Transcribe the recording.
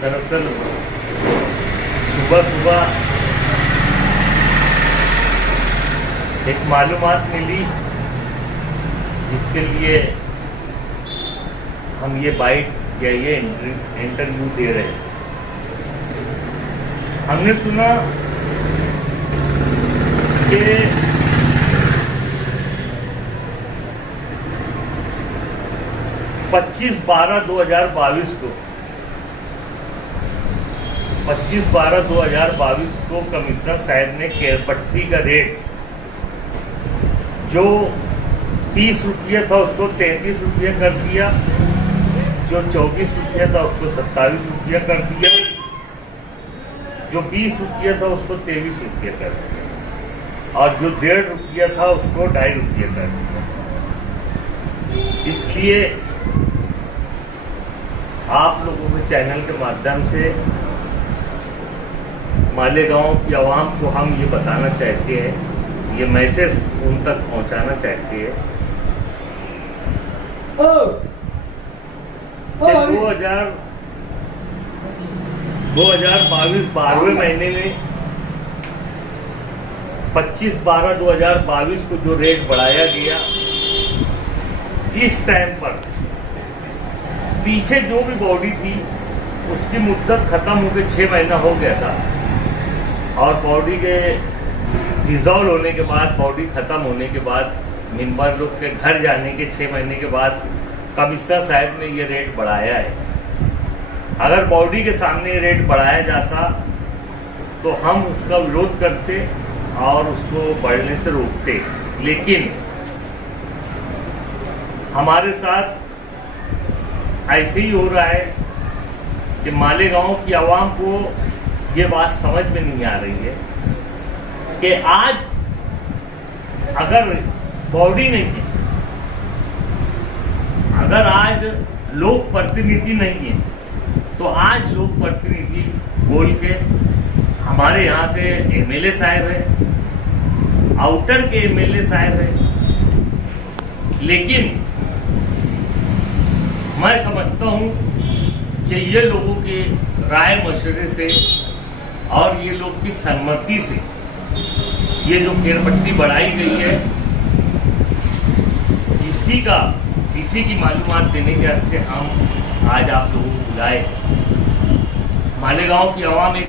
दरअसल सुबह सुबह एक मालूमात मिली जिसके लिए हम ये बाइट या ये इंटरव्यू दे रहे हैं। हमने सुना कि 25/12/2022 को कमिश्नर साहब ने केरपट्टी का रेट जो 30 रुपये था उसको 33 रुपये कर दिया, जो 24 रुपये था उसको 27 रुपये कर दिया, जो 20 रुपये था उसको 23 रुपये कर दिया और जो 1.5 रुपया था उसको 2.5 रुपये कर दिया। इसलिए आप लोगों के चैनल के माध्यम से मालेगांव की आवाम को हम ये बताना चाहते हैं, ये मैसेज उन तक पहुंचाना चाहते हैं कि 2022 12वें महीने में 25/12/2022 को जो रेट बढ़ाया गया, इस टाइम पर पीछे जो भी बॉडी थी उसकी मुद्दत खत्म होकर 6 महीना हो गया था और बॉडी के डिजॉल्व होने के बाद, बॉडी खत्म होने के बाद, मेंबर लोग के घर जाने के 6 महीने के बाद कमिश्नर साहब ने ये रेट बढ़ाया है। अगर बॉडी के सामने ये रेट बढ़ाया जाता तो हम उसका विरोध करते और उसको बढ़ने से रोकते, लेकिन हमारे साथ ऐसे ही हो रहा है कि मालेगांव की आवाम को ये बात समझ में नहीं आ रही है कि आज अगर बॉडी नहीं है, अगर आज लोक प्रतिनिधि नहीं है, तो आज लोक प्रतिनिधि बोल के हमारे यहाँ के एमएलए साहब है, आउटर के एमएलए साहब है, लेकिन मैं समझता हूँ कि ये लोगों के राय मशवरे से और ये लोग की सहमति से ये जो केरपट्टी बढ़ाई गई है, इसी की मालूमात देने के वास्ते हम आज आप लोगों को बुलाए। मालेगांव की आवाम एक